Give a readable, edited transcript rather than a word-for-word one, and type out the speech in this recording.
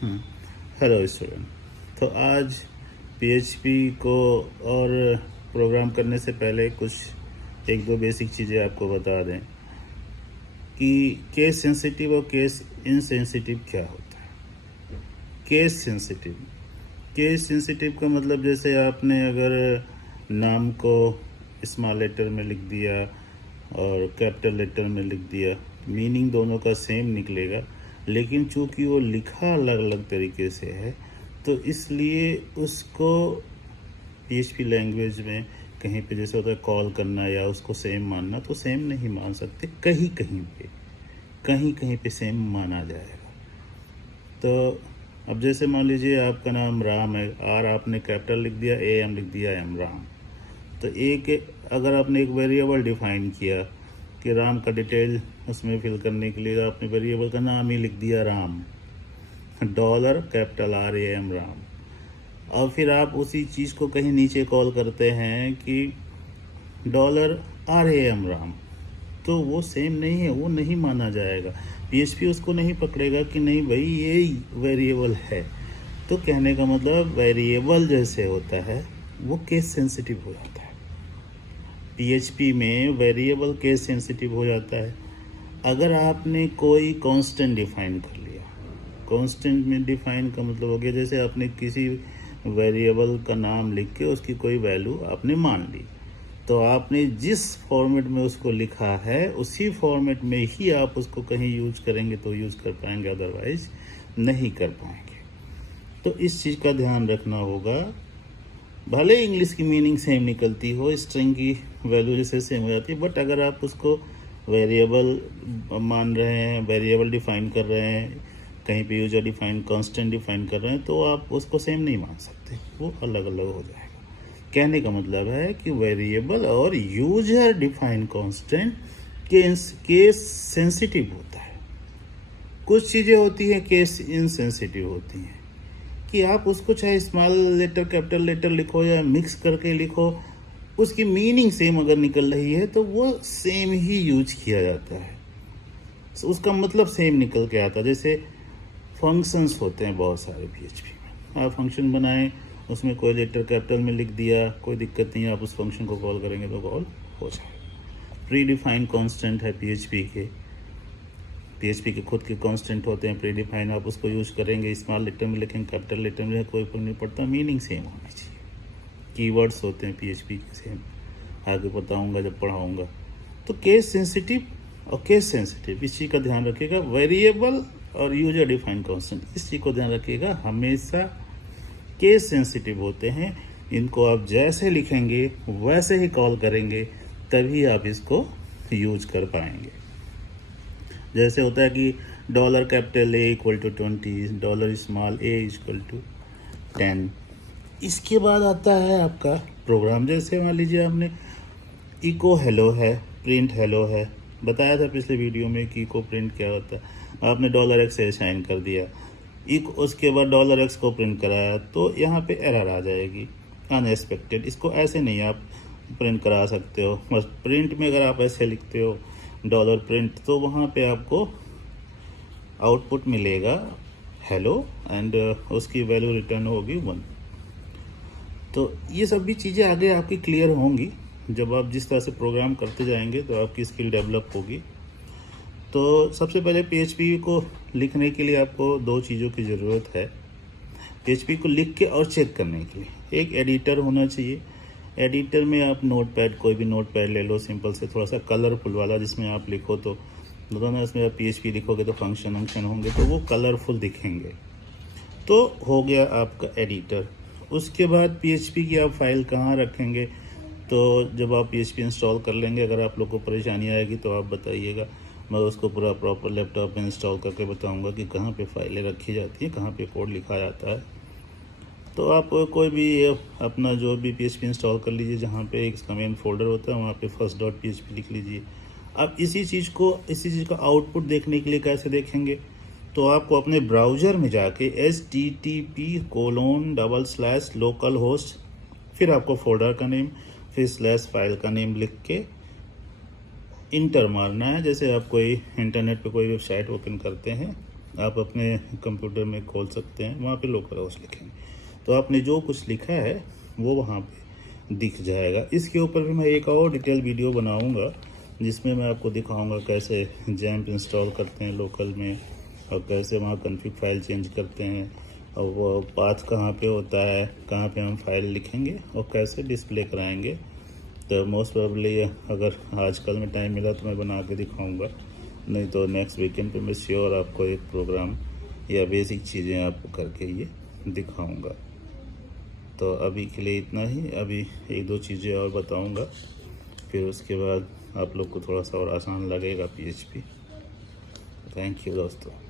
Hello student. तो आज PHP को और प्रोग्राम करने से पहले कुछ एक दो बेसिक चीज़ें आपको बता दें कि केस सेंसिटिव और केस इनसेंसिटिव क्या होता है। केस सेंसिटिव का मतलब जैसे आपने अगर नाम को स्मॉल लेटर में लिख दिया और कैपिटल लेटर में लिख दिया, मीनिंग दोनों का सेम निकलेगा, लेकिन चूंकि वो लिखा अलग अलग तरीके से है तो इसलिए उसको पीएचपी लैंग्वेज में कहीं पे जैसे होता है कॉल करना या उसको सेम मानना, तो सेम नहीं मान सकते। कहीं कहीं पे सेम माना जाएगा। तो अब जैसे मान लीजिए आपका नाम राम है, आर आपने कैपिटल लिख दिया, ए एम लिख दिया, एम राम। तो अगर आपने एक वेरिएबल डिफाइन किया कि राम का डिटेल उसमें फिल करने के लिए आपने वेरिएबल का नाम ही लिख दिया Ram, dollar capital R A M Ram, और फिर आप उसी चीज़ को कहीं नीचे कॉल करते हैं कि dollar R A M Ram, तो वो सेम नहीं है, वो नहीं माना जाएगा। पीएचपी उसको नहीं पकड़ेगा कि नहीं भाई ये वेरिएबल है। तो कहने का मतलब वेरिएबल जैसे होता है वो केस सेंसिटिव हो जाता है। पीएचपी में वेरिएबल केस सेंसिटिव हो जाता है। अगर आपने कोई कांस्टेंट डिफाइन कर लिया, कांस्टेंट में डिफाइन का मतलब हो गया जैसे आपने किसी वेरिएबल का नाम लिख के उसकी कोई वैल्यू आपने मान ली, तो आपने जिस फॉर्मेट में उसको लिखा है उसी फॉर्मेट में ही आप उसको कहीं यूज करेंगे तो यूज कर पाएंगे, अदरवाइज नहीं कर पाएंगे। तो इस चीज़ का ध्यान रखना होगा। भले इंग्लिश की मीनिंग सेम निकलती हो, स्ट्रिंग की वैल्यू जैसे सेम हो जाती है, बट अगर आप उसको वेरिएबल मान रहे हैं, वेरिएबल डिफाइन कर रहे हैं, कहीं पे यूजर डिफाइन कांस्टेंट डिफाइन कर रहे हैं, तो आप उसको सेम नहीं मान सकते, वो अलग अलग हो जाएगा। कहने का मतलब है कि वेरिएबल और user define constant case sensitive होता है। कुछ चीज़ें होती हैं केस इनसेंसिटिव होती हैं कि आप उसको चाहे स्मॉल लेटर कैपिटल लेटर लिखो या मिक्स करके लिखो, उसकी मीनिंग सेम अगर निकल रही है तो वो सेम ही यूज किया जाता है, उसका मतलब सेम निकल के आता है। जैसे फंक्शंस होते हैं बहुत सारे पीएचपी में, आप फंक्शन बनाएं, उसमें कोई लेटर कैपिटल में लिख दिया, कोई दिक्कत नहीं है, आप उस फंक्शन को कॉल करेंगे तो कॉल हो जाएगा। प्री डिफाइंड कॉन्स्टेंट है पीएचपी के खुद के कांस्टेंट होते हैं प्री डिफाइन, आप उसको यूज करेंगे, स्मॉल लेटर में लिखेंगे, कैपिटल लेटर में कोई फर्क नहीं पड़ता, मीनिंग सेम होनी चाहिए। कीवर्ड्स होते हैं पीएचपी के सेम, आगे बताऊंगा जब पढ़ाऊंगा। तो केस सेंसिटिव और केस सेंसिटिव इस चीज़ का ध्यान रखिएगा। वेरिएबल और यूजर डिफाइंड कांस्टेंट इस चीज़ को ध्यान रखिएगा, हमेशा केस सेंसिटिव होते हैं। इनको आप जैसे लिखेंगे वैसे ही कॉल करेंगे तभी आप इसको यूज कर पाएंगे। जैसे होता है कि dollar capital A equal to 20, dollar small A equal to 10। इसके बाद आता है आपका प्रोग्राम। जैसे मान लीजिए आपने इको हेलो है, प्रिंट हेलो है, बताया था पिछले वीडियो में कि इको प्रिंट क्या होता है। आपने डॉलर एक्स असाइन कर दिया, उसके बाद डॉलर एक्स को प्रिंट कराया, तो यहाँ पे एरर आ जाएगी अनएक्सपेक्टेड। इसको ऐसे नहीं आप प्रिंट करा सकते हो। बस प्रिंट में अगर आप ऐसे लिखते हो डॉलर प्रिंट, तो वहाँ पे आपको आउटपुट मिलेगा हेलो एंड उसकी वैल्यू रिटर्न होगी 1। तो ये सब भी चीज़ें आगे आपकी क्लियर होंगी जब आप जिस तरह से प्रोग्राम करते जाएंगे, तो आपकी स्किल डेवलप होगी। तो सबसे पहले पीएचपी को लिखने के लिए आपको दो चीज़ों की ज़रूरत है। पीएचपी को लिख के और चेक करने के लिए एक एडिटर होना चाहिए। एडिटर में आप नोटपैड, कोई भी नोटपैड ले लो सिंपल से, थोड़ा सा कलरफुल वाला, जिसमें आप लिखो तो दोनों, इसमें आप पीएचपी लिखोगे तो फंक्शन होंगे तो वो कलरफुल दिखेंगे। तो हो गया आपका एडिटर। उसके बाद पीएचपी की आप फाइल कहाँ रखेंगे, तो जब आप पीएचपी इंस्टॉल कर लेंगे, अगर आप लोग को परेशानी आएगी तो आप बताइएगा, मैं उसको पूरा प्रॉपर लैपटॉप में इंस्टॉल करके बताऊंगा कि कहाँ पे फाइलें रखी जाती हैं, कहाँ पे कोड लिखा जाता है। तो आप कोई भी अपना जो भी पीएचपी इंस्टॉल कर लीजिए, जहाँ पे एक इसका मेन फोल्डर होता है वहाँ पे first.php लिख लीजिए। अब इसी चीज़ का आउटपुट देखने के लिए कैसे देखेंगे, तो आपको अपने ब्राउज़र में जाके http://localhost, फिर आपको फोल्डर का नेम, फिर स्लैश फाइल का नेम लिख के इंटर मारना है। जैसे आप कोई इंटरनेट पे कोई वेबसाइट ओपन करते हैं आप अपने कंप्यूटर में खोल सकते हैं, वहाँ पे लोकल होस्ट लिखेंगे तो आपने जो कुछ लिखा है वो वहाँ पे दिख जाएगा। इसके ऊपर भी मैं एक और डिटेल वीडियो बनाऊंगा जिसमें मैं आपको दिखाऊंगा कैसे जैम्प इंस्टॉल करते हैं लोकल में, और कैसे वहाँ कॉन्फ़िग फाइल चेंज करते हैं, और वो पाथ कहाँ पे होता है, कहाँ पे हम फाइल लिखेंगे और कैसे डिस्प्ले कराएंगे। तो मोस्ट प्रोबेबली अगर आजकल में टाइम मिला तो मैं बना के दिखाऊंगा, नहीं तो नेक्स्ट वीकेंड पे मैं श्योर आपको एक प्रोग्राम या बेसिक चीज़ें आपको करके ये दिखाऊंगा। तो अभी के लिए इतना ही, अभी एक दो चीज़ें और बताऊंगा, फिर उसके बाद आप लोग को थोड़ा सा और आसान लगेगा PHP। थैंक यू दोस्तों।